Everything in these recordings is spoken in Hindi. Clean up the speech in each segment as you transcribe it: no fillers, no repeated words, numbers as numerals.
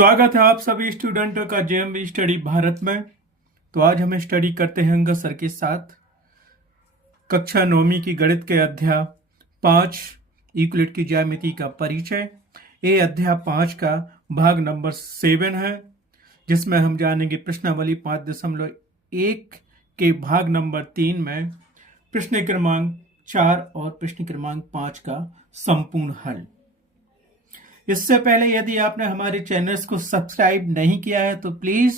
स्वागत है आप सभी स्टूडेंटों का जेएमवी स्टडी भारत में। तो आज हम स्टडी करते हैं अंगद सर के साथ कक्षा 9वीं की गणित के अध्याय 5 यूक्लिड की ज्यामिति का परिचय। ये अध्याय 5 का भाग नंबर 7 है, जिसमें हम जानेंगे प्रश्नावली 5.1 के भाग नंबर 3 में प्रश्न क्रमांक 4 और प्रश्न क्रमांक 5 का संपूर्ण हल। इससे पहले यदि आपने हमारे चैनल्स को सब्सक्राइब नहीं किया है तो प्लीज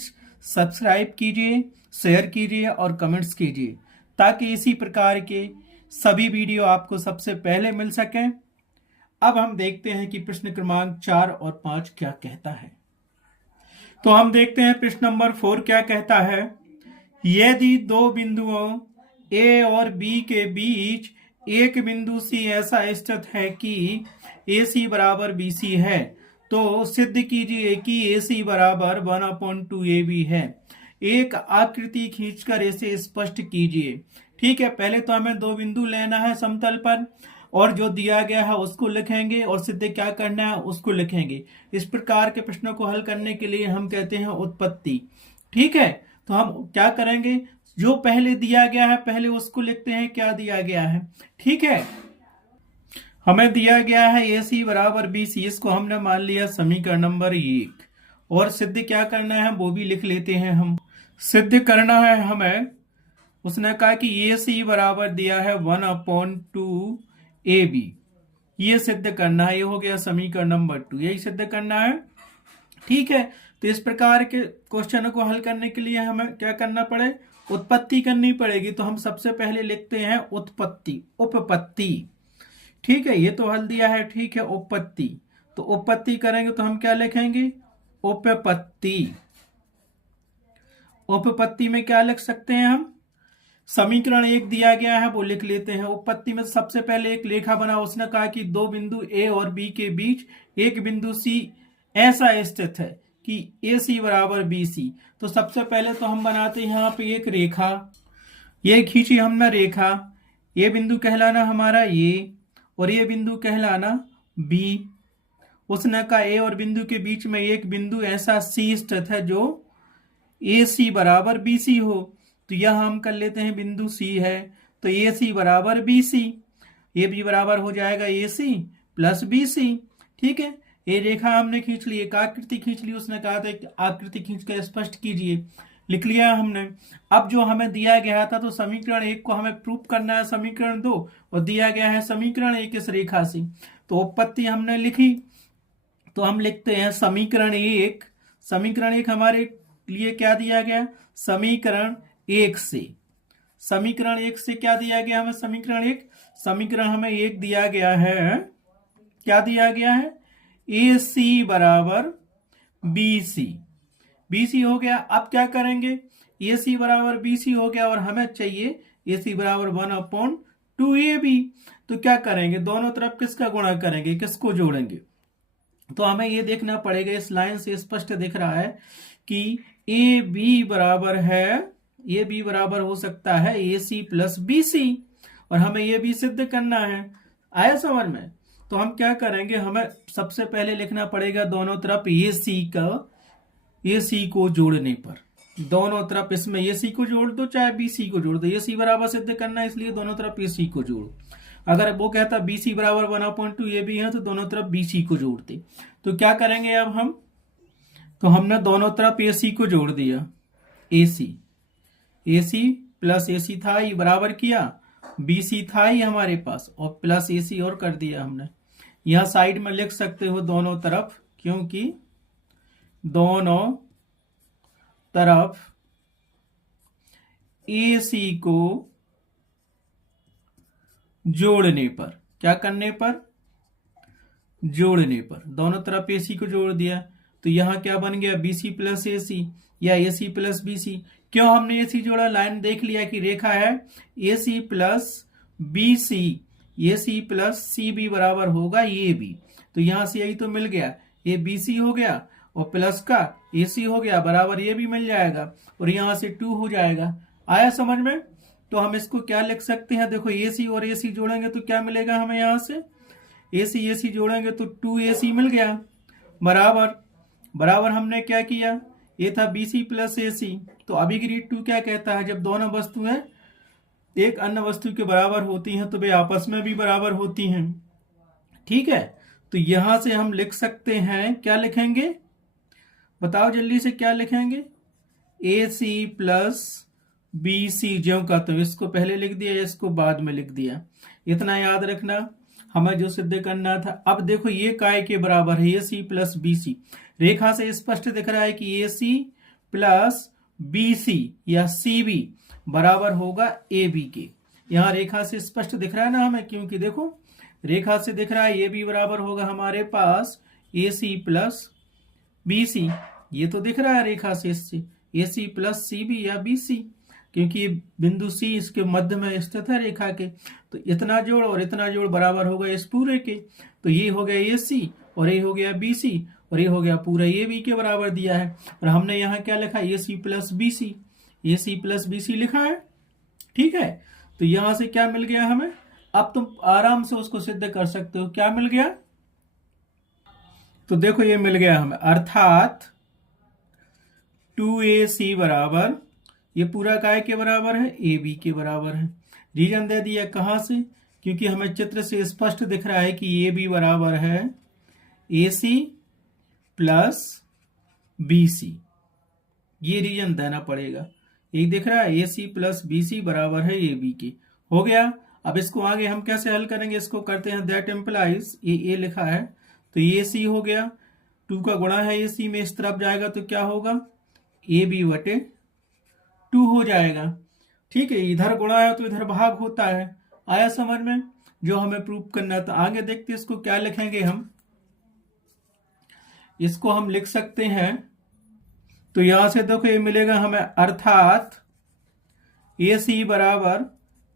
सब्सक्राइब कीजिए, शेयर कीजिए और कमेंट्स कीजिए, ताकि इसी प्रकार के सभी वीडियो आपको सबसे पहले मिल सकें। अब हम देखते हैं कि प्रश्न क्रमांक 4 और 5 क्या कहता है। तो हम देखते हैं प्रश्न नंबर 4 क्या कहता है। यदि दो बिंदुओं ए और बी के बीच एक बिंदु सी ऐसा स्थित है कि AC बराबर BC है, तो सिद्ध कीजिए कि AC बराबर 1/2 AB है। एक आकृति खींचकर इसे स्पष्ट कीजिए। ठीक है, पहले तो हमें दो बिंदु लेना है समतल पर, और जो दिया गया है उसको लिखेंगे और सिद्ध क्या करना है उसको लिखेंगे। इस प्रकार के प्रश्नों को हल करने के लिए हम कहते हैं उत्पत्ति। ठीक है, तो हम क्या करेंगे, जो पहले दिया गया है पहले उसको लिखते हैं क्या दिया गया है। ठीक है, हमें दिया गया है AC बराबर BC, इसको हमने मान लिया समीकरण नंबर 1, और सिद्ध क्या करना है वो भी लिख लेते हैं। हम सिद्ध करना है हमें, उसने कहा कि AC बराबर दिया है 1/2 AB, ये सिद्ध करना है। ये हो गया समीकरण नंबर 2, यही सिद्ध करना है। ठीक है, तो इस प्रकार के क्वेश्चनों को हल करने के लिए हमें क्या करना पड़े, उत्पत्ति करनी पड़ेगी। तो हम सबसे पहले लिखते हैं उत्पत्ति, उपपत्ति। ठीक है, ये तो हल दिया है। ठीक है, उपपत्ति, तो उपपत्ति करेंगे तो हम क्या लिखेंगे, उपपत्ति। उपपत्ति में क्या लिख सकते हैं हम, समीकरण 1 दिया गया है वो लिख लेते हैं। उपपत्ति में सबसे पहले एक रेखा बना, उसने कहा कि दो बिंदु A और B के बीच एक बिंदु C ऐसा स्थित है कि AC बराबर BC। तो सबसे पहले तो हम बनाते हैं यहाँ पे एक रेखा, ये खींची हमने रेखा। ये बिंदु कहलाना हमारा ये, और ये बिंदु कहलाना B। उसने कहा A और बिंदु के बीच में एक बिंदु ऐसा C स्थित है जो AC बराबर BC हो। तो यह हम कर लेते हैं बिंदु C है, तो AC बराबर BC, ये भी बराबर हो जाएगा AC प्लस BC। ठीक है, ये रेखा हमने खींच ली, एक आकृति खींच ली। उसने कहा था कि आकृति खींच कर स्पष्ट कीजिए, लिख लिया हमने। अब जो हमें दिया गया था, तो समीकरण 1 को हमें प्रूफ करना है समीकरण 2, और दिया गया है समीकरण 1 इस रेखा से। तो उपपत्ति हमने लिखी, तो हम लिखते हैं समीकरण 1। समीकरण 1 हमारे लिए क्या दिया गया, समीकरण 1 से। समीकरण 1 से क्या दिया गया हमें, समीकरण 1, समीकरण हमें 1 दिया गया है, क्या दिया गया है, AC बराबर BC। BC हो गया। अब क्या करेंगे, AC बराबर BC हो गया और हमें चाहिए AC बराबर 1/2 AB। तो क्या करेंगे, दोनों तरफ किसका गुणा करेंगे, किसको जोड़ेंगे। तो हमें ये देखना पड़ेगा, इस लाइन से स्पष्ट दिख रहा है कि AB बराबर है, AB बराबर हो सकता है AC प्लस BC, और हमें ये भी सिद्ध करना है। आया समझ में। तो हम क्या करेंगे, हमें सबसे पहले लिखना पड़ेगा दोनों तरफ AC को जोड़ने पर, दोनों तरफ इसमें AC को जोड़ दो चाहे BC को जोड़ दो। AC बराबर सिद्ध करना है, इसलिए दोनों तरफ AC को जोड़ो। अगर वो कहता BC बराबर 1/2 AB है तो दोनों तरफ BC को जोड़ते। तो क्या करेंगे अब हम, तो हमने दोनों तरफ AC को जोड़ दिया, AC प्लस AC था, ये बराबर किया BC था ही हमारे पास, और प्लस AC और कर दिया हमने। यहां साइड में लिख सकते हो दोनों तरफ, क्योंकि दोनों तरफ AC को जोड़ने पर, क्या करने पर, जोड़ने पर, दोनों तरफ AC को जोड़ दिया। तो यहां क्या बन गया, BC प्लस AC या AC प्लस BC। क्यों हमने AC जोड़ा, लाइन देख लिया कि रेखा है AC plus BC, AC plus CB बराबर होगा ये भी। तो यहां से यही तो मिल गया, ये BC हो गया और प्लस का AC हो गया, बराबर ये भी मिल जाएगा, और यहां से 2 हो जाएगा। आया समझ में। तो हम इसको क्या लिख सकते हैं, देखो AC और AC जोड़ेंगे तो क्या मिलेगा हमें, यहां से AC AC जोड़ेंगे तो 2AC मिल गया, बराबर बराबर हमने क्या किया, ये था BC प्लस AC। तो अभिक्रिया 2 क्या कहता है, जब दोनों वस्तुएं एक अन्य वस्तु के बराबर होती हैं तो वे आपस में भी बराबर होती हैं। ठीक है, तो यहां से हम लिख सकते हैं, क्या लिखेंगे बताओ जल्दी से, क्या लिखेंगे, AC प्लस BC ज्यों का तो इसको पहले लिख दिया, इसको बाद में लिख दिया। इतना याद रखना, हमें जो सिद्ध करना था। अब देखो ये काय के बराबर है, AC प्लस BC। रेखा से स्पष्ट दिख रहा है कि AC प्लस BC या CB बराबर होगा AB के। यहां रेखा से स्पष्ट दिख रहा है ना हमें, क्योंकि देखो रेखा से दिख रहा है AB बराबर होगा हमारे पास AC प्लस BC। ये तो दिख रहा है रेखा से, इससे AC प्लस CB या BC, क्योंकि ये बिंदु C इसके मध्य में स्थित है रेखा के। तो इतना जोड़ और इतना जोड़ बराबर होगा इस पूरे के। तो ये हो गया AC और ये हो गया BC और ये हो गया पूरा AB के बराबर दिया है। और हमने यहाँ क्या लिखा, AC plus BC, AC plus BC लिखा है। ठीक है, तो यहां से क्या मिल गया हमें, अब तुम आराम से उसको सिद्ध कर सकते हो। क्या मिल गया, तो देखो ये मिल गया हमें, अर्थात 2AC बराबर, ये पूरा काय के बराबर है, AB के बराबर है। रीजन दे दिया कहां से, क्योंकि हमें चित्र से स्पष्ट दिख रहा है कि AB बराबर है AC प्लस BC। ये रीजन देना पड़ेगा, ये दिख रहा है AC प्लस BC बराबर है AB के। हो गया, अब इसको आगे हम कैसे हल करेंगे, इसको करते हैं दैट इम्प्लाइज, ये लिखा है तो AC हो गया, 2 का गुणा है AC में, इस तरफ जाएगा तो क्या होगा, AB बटे 2 हो जाएगा। ठीक है, इधर गुणा है तो इधर भाग होता है। आया समझ में, जो हमें प्रूव करना था। आगे देखते इसको क्या लिखेंगे हम, इसको हम लिख सकते हैं, तो यहां से देखो ये मिलेगा हमें, अर्थात AC बराबर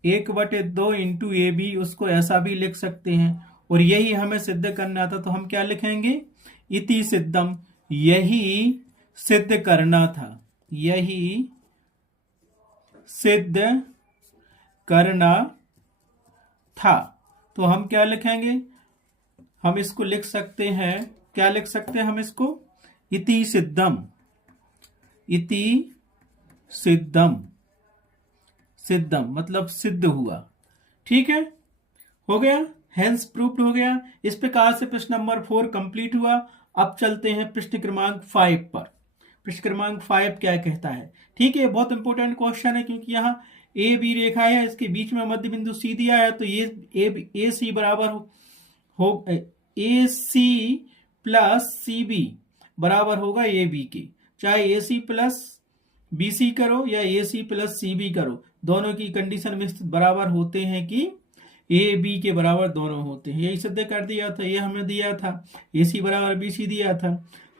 1/2 इंटू AB, उसको ऐसा भी लिख सकते हैं। और यही हमें सिद्ध करना था, तो हम क्या लिखेंगे, इति सिद्धम, यही सिद्ध करना था, यही सिद्ध करना था। तो हम क्या लिखेंगे, हम इसको लिख सकते हैं, क्या लिख सकते हैं हम इसको, इति सिद्धम, इति सिद्धम, सिद्धम मतलब सिद्ध हुआ। ठीक है, हो गया, हेंस प्रूव्ड हो गया। इस प्रकार से प्रश्न नंबर 4 कंप्लीट हुआ। अब चलते हैं प्रश्न क्रमांक 5 पर। प्रश्न क्रमांक 5 क्या कहता है, ठीक है, बहुत इंपॉर्टेंट क्वेश्चन है, क्योंकि यहाँ AB रेखा है, इसके बीच में मध्य बिंदु C दिया है, तो ये AC बराबर हो AC प्लस CB बराबर होगा AB के। चाहे AC प्लस BC करो या AC प्लस CB करो, दोनों की कंडीशन में बराबर होते हैं कि AB के बराबर दोनों होते हैं। यही सिद्ध कर दिया था, ये हमें दिया था, AC बराबर BC दिया था,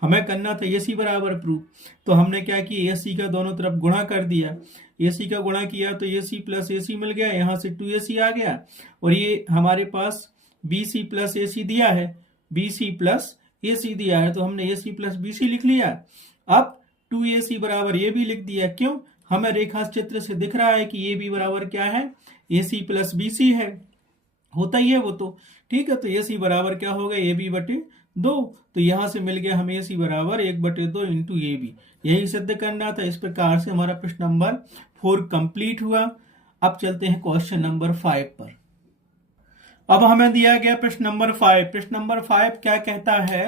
हमें करना था AC बराबर प्रूफ। तो हमने क्या किया, AC का दोनों तरफ गुणा कर दिया, AC का गुणा किया तो AC प्लस AC मिल गया, यहां से 2AC आ गया। और ये हमारे पास BC प्लस AC दिया है, BC प्लस AC दिया है, तो हमने AC प्लस BC लिख लिया। अब 2AC बराबर ये भी लिख दिया, क्यों, हमें रेखा चित्र से दिख रहा है कि ये भी बराबर क्या है, AC प्लस BC है, होता ही है वो तो। ठीक है, तो AC बराबर क्या होगा, AB बटे 2। तो यहां से मिल गया हमें AC बराबर 1/2 इंटू AB। यही सिद्ध करना था। इस प्रकार से हमारा प्रश्न नंबर 4 कंप्लीट हुआ। अब चलते हैं क्वेश्चन नंबर 5 पर। अब हमें दिया गया प्रश्न नंबर 5। प्रश्न नंबर 5 क्या कहता है,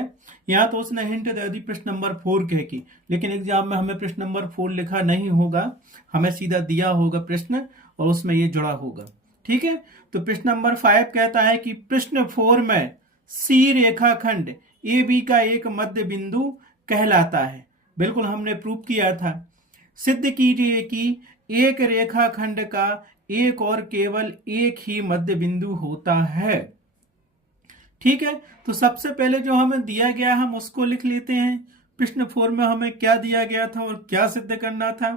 यहाँ तो उसने हिंट दे दी प्रश्न नंबर 4 कह के, लेकिन एग्जाम में हमें प्रश्न नंबर 4 लिखा नहीं होगा, हमें सीधा दिया होगा प्रश्न और उसमें ये जुड़ा होगा। ठीक है, तो प्रश्न नंबर 5 कहता है कि प्रश्न 4 में C रेखाखंड AB का एक मध्य बिंदु कहलाता है। बिल्कुल हमने प्रूव किया था। सिद्ध कीजिए कि एक रेखाखंड का एक और केवल एक ही मध्य बिंदु होता है। ठीक है, तो सबसे पहले जो हमें दिया गया हम उसको लिख लेते हैं। प्रश्न 4 में हमें क्या दिया गया था और क्या सिद्ध करना था।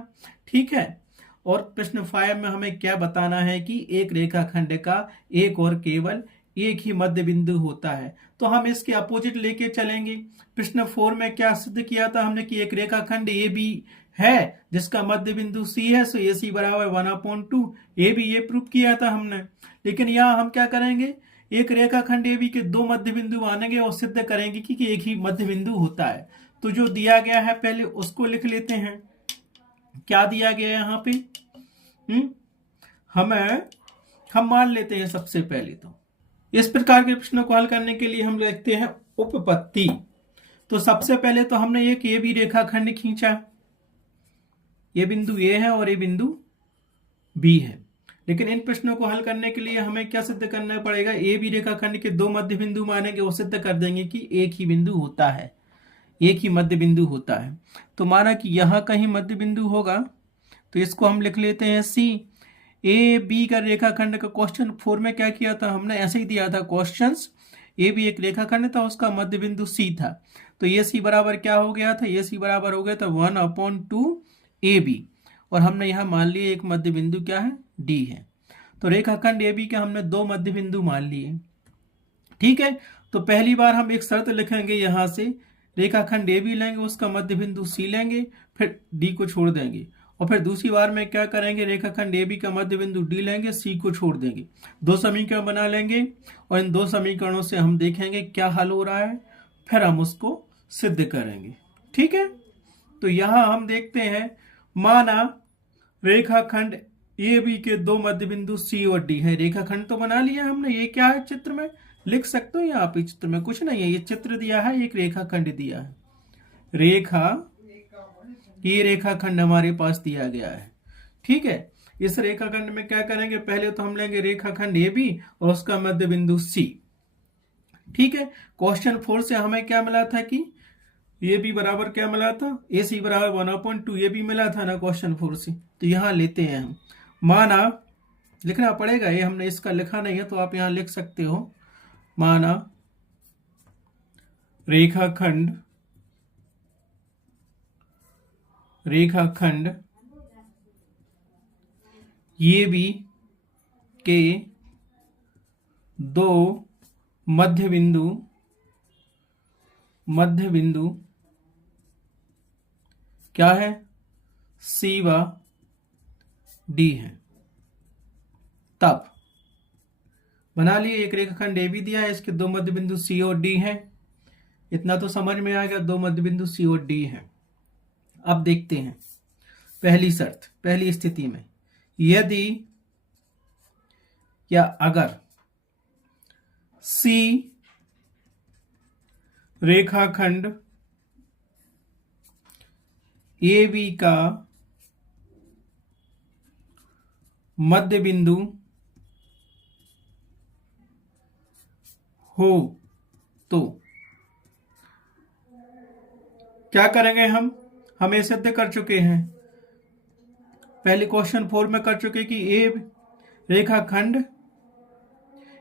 ठीक है, और प्रश्न 5 में हमें क्या बताना है कि एक रेखाखंड का एक और केवल एक ही मध्य बिंदु होता है। तो हम इसके अपोजिट लेके चलेंगे। प्रश्न 4 में क्या सिद्ध किया था हमने कि एक रेखाखंड AB है जिसका मध्य बिंदु C है, सो AC बराबर 1/2 AB, ये प्रूव किया था हमने। लेकिन यहाँ हम क्या करेंगे, एक रेखाखंड AB के दो मध्य बिंदु मानेंगे और सिद्ध करेंगे कि एक ही मध्य बिंदु होता है। तो जो दिया गया है पहले उसको लिख लेते हैं। क्या दिया गया है यहाँ पे? हम मान लेते हैं सबसे पहले तो इस प्रकार के प्रश्नों को हल करने के लिए हम लिखते हैं उपपत्ति। तो सबसे पहले तो हमने एक ये भी रेखाखंड खींचा, ये बिंदु ए है और ये बिंदु बी है। लेकिन इन प्रश्नों को हल करने के लिए हमें क्या सिद्ध करना पड़ेगा? ए बी रेखाखंड के दो मध्य बिंदु मानेंगे, वो सिद्ध कर देंगे कि एक ही बिंदु होता है, एक ही मध्य बिंदु होता है। तो माना कि यहां कहीं मध्य बिंदु होगा, तो इसको हम लिख लेते हैं सी। ए बी का रेखाखंड का क्वेश्चन 4 में क्या किया था हमने? ऐसे ही दिया था क्वेश्चंस। ए बी एक रेखाखंड था, उसका मध्य बिंदु सी था। तो ये सी बराबर क्या हो गया था? ये सी बराबर हो गया था 1/2 ए बी, और हमने यहां मान लिया एक मध्य बिंदु क्या है? डी है। तो रेखाखंड ए बी के हमने दो मध्य बिंदु मान लिए। ठीक है, तो पहली बार हम एक शर्त लिखेंगे, यहां से रेखाखंड ए बी लेंगे, उसका मध्य बिंदु सी लेंगे, फिर डी को छोड़ देंगे। और फिर दूसरी बार में क्या करेंगे? रेखाखंड ए बी का मध्य बिंदु डी लेंगे, सी को छोड़ देंगे। दो समीकरण बना लेंगे और इन दो समीकरणों से हम देखेंगे क्या हल हो रहा है, फिर हम उसको सिद्ध करेंगे। ठीक है, तो यहां हम देखते हैं, माना रेखाखंड ए बी के दो मध्य बिंदु सी और डी है। रेखाखंड तो बना लिया हमने। ये क्या है? चित्र में लिख सकते हो यहाँ पे, चित्र में कुछ नहीं है, ये चित्र दिया है, एक रेखाखंड दिया है। ये रेखाखंड हमारे पास दिया गया है। ठीक है, इस रेखाखंड में क्या करेंगे? पहले तो हम लेंगे रेखाखंड ए बी और उसका मध्य बिंदु सी। ठीक है, क्वेश्चन 4 से हमें क्या मिला था कि ए बी बराबर क्या मिला था? ए सी बराबर 1/2 ए बी मिला था ना क्वेश्चन 4 से। तो यहां लेते हैं हम, माना लिखना पड़ेगा, ये हमने इसका लिखा नहीं है तो आप यहां लिख सकते हो। माना रेखाखंड ए बी के दो मध्य बिंदु क्या है? सी व डी है। तब बना लिए, एक रेखाखंड ए बी दिया है, इसके दो मध्य बिंदु सी और डी हैं। इतना तो समझ में आ गया, दो मध्य बिंदु सी और डी हैं। अब देखते हैं पहली शर्त, पहली स्थिति में यदि या अगर सी रेखाखंड ए बी का मध्य बिंदु हो तो क्या करेंगे? हम ये सिद्ध कर चुके हैं, पहले क्वेश्चन 4 में कर चुके कि ए रेखाखंड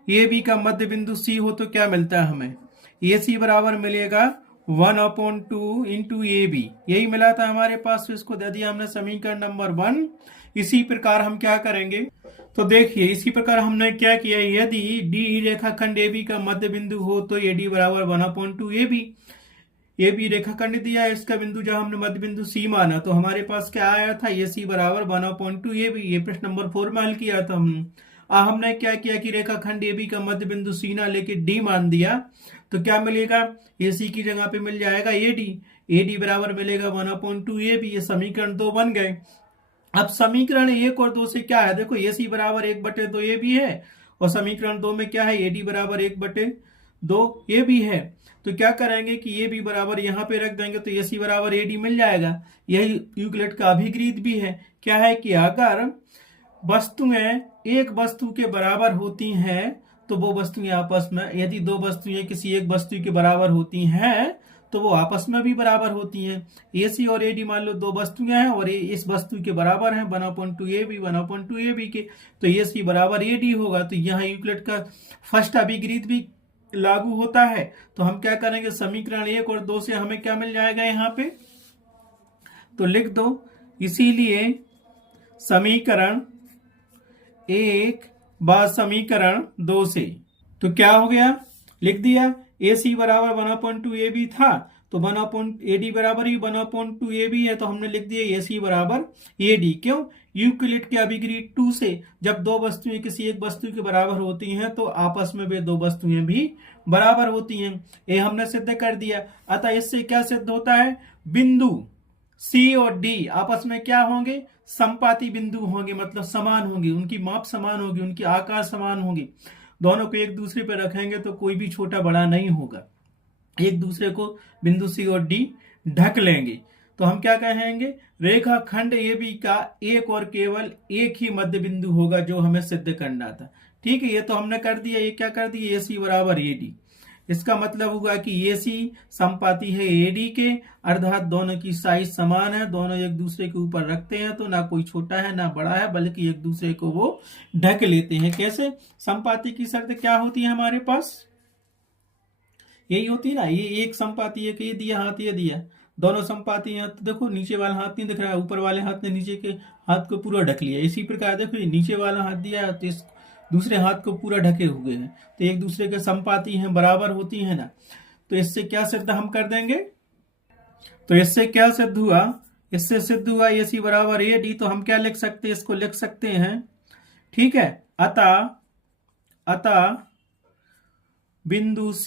ए बी का मध्य बिंदु सी हो तो क्या मिलता है हमें? ए सी बराबर मिलेगा 1/2 इंटू ए बी, यही मिला था हमारे पास। तो इसको दे दिया हमने समीकरण नंबर 1। इसी प्रकार हम क्या करेंगे? तो देखिए, इसी प्रकार हमने क्या किया, यदि डी रेखाखंड ए बी का मध्य बिंदु हो तो ए डी बराबर 1/2 ए बी। ए बी रेखाखंड दिया है, इसका बिंदु जब हमने मध्य बिंदु सी माना तो हमारे पास क्या आया था? ए सी बराबर 1/2 ए बी। ये प्रश्न नंबर 4 में हल किया था हमने क्या किया कि रेखाखंड ए बी का मध्य बिंदु सी ना लेके डी मान दिया। तो क्या मिलेगा? ए सी की जगह पे मिल जाएगा ए डी। ए डी बराबर मिलेगा 1/2 ए बी। ये समीकरण 2 बन गए। अब समीकरण 1 और 2 से क्या है? देखो, ए सी बराबर 1/2 ए बी है और समीकरण 2 में क्या है? ए डी बराबर 1/2 ए बी है। तो क्या करेंगे कि ए बी बराबर यहां पे रख देंगे तो ए सी बराबर ए डी मिल जाएगा। यही यूक्लिड का अभिगृहित भी है। क्या है कि अगर वस्तुएं एक वस्तु के बराबर होती हैं तो वो वस्तुएं आपस में, यदि दो वस्तुएं किसी एक वस्तु के बराबर होती हैं तो वो आपस में भी बराबर होती हैं। ए सी और ए डी मान लो दो वस्तुएं हैं और इस वस्तु के बराबर हैं 1/2 ए बी 1/2 ए बी के, तो ए सी बराबर ए डी होगा। तो यहाँ यूक्लिड का फर्स्ट अभिगृहित भी लागू होता है। तो हम क्या करेंगे? समीकरण 1 और 2 से हमें क्या मिल जाएगा यहाँ पे? तो लिख दो, इसीलिए समीकरण 1 व समीकरण 2 से तो क्या हो गया? लिख दिया, ए सी बराबर 1/2 ए बी था तो 1/AD बराबर ही 1/2 AB है, तो हमने लिख दिया AC बराबर AD। क्यों? यूक्लिड के अभिग्रीड 2 से जब दो वस्तुएं किसी एक वस्तु के बराबर होती हैं तो आपस में वे दो वस्तुएं भी बराबर होती हैं। ये हमने सिद्ध कर दिया। अतः इससे क्या सिद्ध होता है? बिंदु C और D आपस में क्या होंगे? संपाती बिंदु होंगे, मतलब समान होंगे, उनकी माप समान होगी, उनकी आकार समान होगी। दोनों को एक दूसरे पर रखेंगे तो कोई भी छोटा बड़ा नहीं होगा, एक दूसरे को बिंदु C और D ढक लेंगे। तो हम क्या कहेंगे? रेखाखंड AB का एक और केवल एक ही मध्य बिंदु होगा, जो हमें सिद्ध करना था। ठीक है, ये तो हमने कर दिया। ये क्या कर दिया? AC बराबर AD। इसका मतलब हुआ कि AC संपाती है AD के, अर्थात दोनों की साइज समान है, दोनों एक दूसरे के ऊपर रखते हैं तो ना कोई छोटा है ना बड़ा है, बल्कि एक दूसरे को वो ढक लेते हैं। कैसे? संपाती की शर्त क्या होती है हमारे पास? यही होती है ना, ये एक संपाती है कि ये दिया हाथ ये दिया, दोनों संपाती हैं तो देखो नीचे वाला हाथ नहीं दिख रहा है, ऊपर वाले हाथ ने नीचे के हाथ को पूरा ढक लिया। इसी प्रकार देखो ये नीचे वाला हाथ दिया है तो इस दूसरे हाथ को पूरा ढके हुए हैं, तो एक दूसरे के संपाती हैं, बराबर होती है ना। तो इससे क्या सिद्ध हम कर देंगे? तो इससे क्या सिद्ध हुआ? इससे सिद्ध हुआ AC बराबर AD। तो हम क्या लिख सकते हैं? इसको लिख सकते हैं, ठीक है, अतः बिंदु C,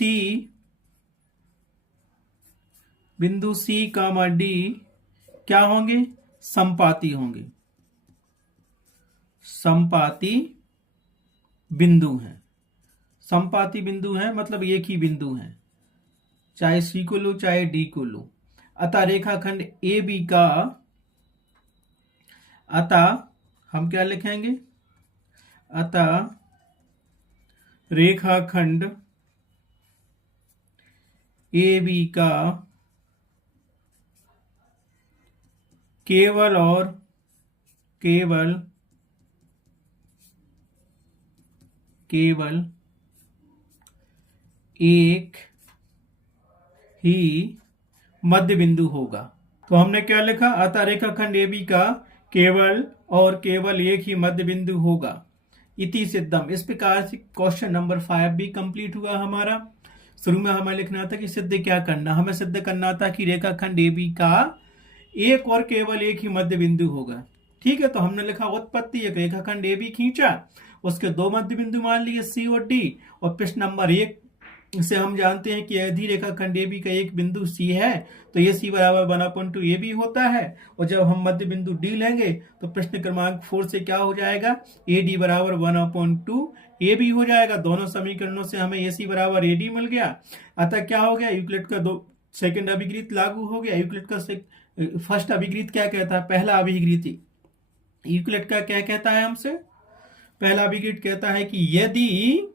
D क्या होंगे? संपाती होंगे, संपाती बिंदु हैं। संपाती बिंदु हैं मतलब एक ही बिंदु हैं, चाहे C को लो चाहे D को लो। अतः रेखाखंड AB का, अतः हम क्या लिखेंगे? अतः रेखाखंड AB का केवल और केवल एक ही मध्य बिंदु होगा। तो हमने क्या लिखा? अतः रेखाखंड AB का केवल और केवल एक ही मध्य बिंदु होगा। इति सिद्धम। इस प्रकार से क्वेश्चन नंबर 5 भी कंप्लीट हुआ हमारा। शुरू में हमें लिखना था कि सिद्ध क्या करना, हमें सिद्ध करना था कि रेखाखंड AB का एक और केवल एक ही मध्य बिंदु होगा। ठीक है, तो हमने लिखा उत्पत्ति, एक रेखाखंड AB खींचा, उसके दो मध्य बिंदु मान लिए C और D, और प्रश्न नंबर 1 से हम जानते हैं कि यदि रेखाखंड AB का एक बिंदु C है तो ये C बराबर 1/2 AB होता है, और जब हम मध्य बिंदु D लेंगे तो प्रश्न क्रमांक 4 से क्या हो जाएगा? AD बराबर 1/2 AB हो जाएगा। दोनों समीकरणों से हमें AC बराबर AD मिल गया। अतः क्या हो गया? यूक्लिड का सेकंड अभिगृहित लागू हो गया। यूक्लिड का फर्स्ट अभिगृहित क्या कहता है? पहला अभिगृहित। यूक्लिड का क्या कहता है हमसे? पहला अभिगृहित कहता है कि यदि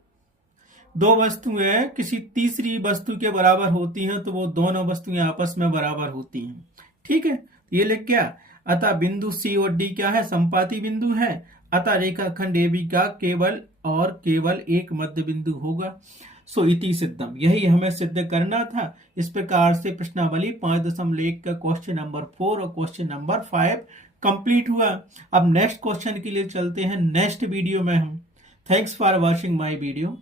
दो वस्तुएं किसी तीसरी वस्तु के बराबर होती हैं तो वो दोनों वस्तुएं आपस में बराबर होती हैं। ठीक है, ये लिख क्या? अतः बिंदु C और D क्या है? संपाती बिंदु है। अतः रेखाखंड AB का केवल और केवल एक मध्य बिंदु होगा। सो इति सिद्धम, यही हमें सिद्ध करना था। इस प्रकार से प्रश्नावली 5.1 का क्वेश्चन नंबर 4 और क्वेश्चन नंबर 5 कंप्लीट हुआ। अब नेक्स्ट क्वेश्चन के लिए चलते हैं नेक्स्ट वीडियो में हम। Thanks for watching my video.